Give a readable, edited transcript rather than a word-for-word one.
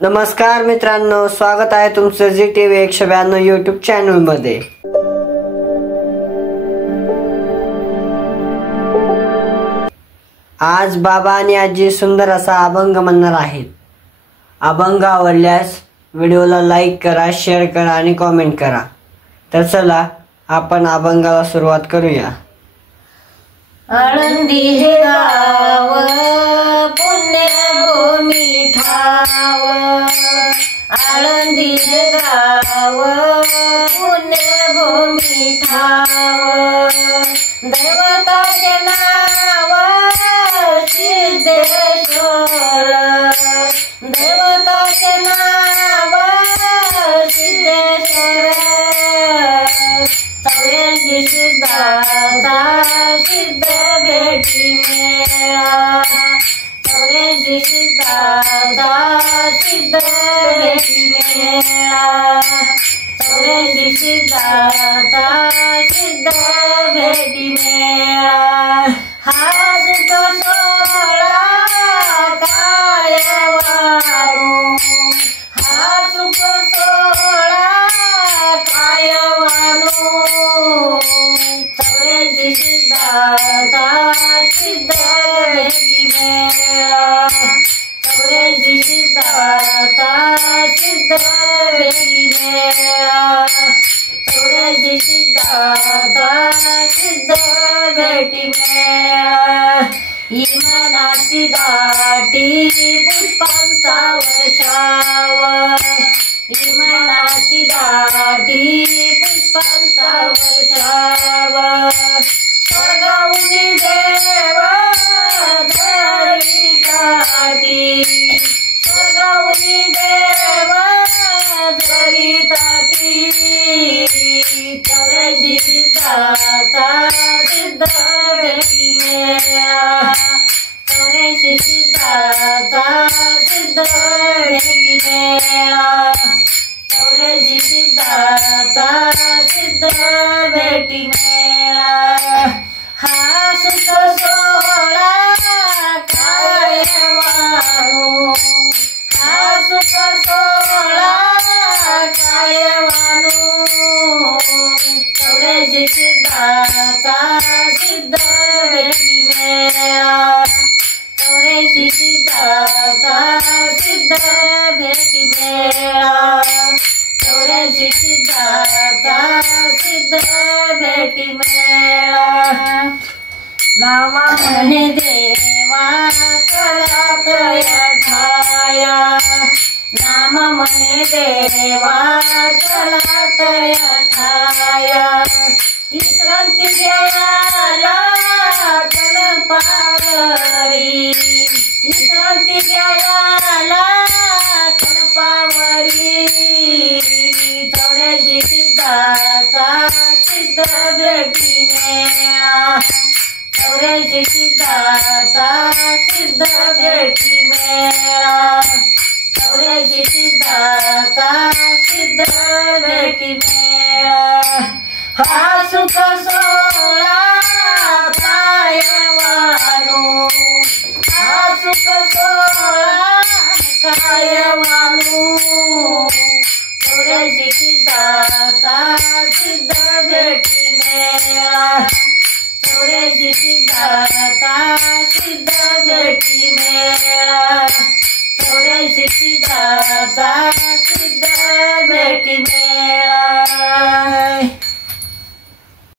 नमस्कार मित्रांनो, स्वागत आहे तुमचं जी टीव्ही 192 यूट्यूब चॅनल मध्ये। आज बाबा आणि आजी सुंदर असा अभंग म्हणणार आहेत। अभंग आवडल्यास व्हिडिओला लाईक करा, शेअर करा आणि कमेंट करा। तर चला आपण अभंगाला सुरुवात करूया। आळंदी हे गाव पुण्यभूमी ठाव, आळंदी हे गाव पुण्यभूमी ठाव, दैवताचे नाव सिद्धेश्वर, दैवताचे नाव सिद्धेश्वर, 84 सिद्धाचा सिद्ध भेटी मेळा, 84 सिद्धाचा सिद्ध भेटी मेळा, 84 सिद्धाचा सिद्ध भेटी मेळा, हा सुख सोहळा काय वारू, हा सुख सोहळा काय वारू, 84 सिद्धाचा सिद्ध भेटी मेळा, 84 सिद्धाचा सिद्ध भेटी मेळा, 84 सिद्धाचा सिद्ध भेटी मेळा, इमानाची दाटी पुष्पांचा वर्षाव, इमानाची दाटी पुष्पांचा वर्षाव, स्वर्गाहून देव धरी ताटी, स्वर्गाहून देव धरी ताटी, 84 सिद्धाचा सिद्ध भेटी मेळा, 84 सिद्धाचा सिद्ध भेटी मेळा, 84 सिद्धाचा सिद्ध भेटी मेळा, हा सुख सोहळा काय वाणू, हा सुख सोहळा काय वाणू, 84 सिद्धाचा सिद्ध भेटी मेळा, 84 सिद्धाचा सिद्ध भेटी मेळा, 84 सिद्धाचा सिद्ध भेटी मेळा, नामा म्हणे देवा चला तया ठाया, नामा म्हणे देवा चला तया ठाया, विश्रांती घ्यायला चल पावरी, विश्रांती घ्यायला चल पावरी, 84 सिद्धाचा सिद्ध भेटी मेळा, 84 सिद्धाचा सिद्ध भेटी मेळा, 84 सिद्धाचा सिद्ध भेटी मेळा, हा सुख सोहळा काय वाणू, हा सुख सोहळा काय वाणू, 84 सिद्धाचा सिद्ध भेटी मेळा, 84 सिद्धाचा सिद्ध भेटी मेळा, 84 सिद्धाचा सिद्ध भेटी मेळा.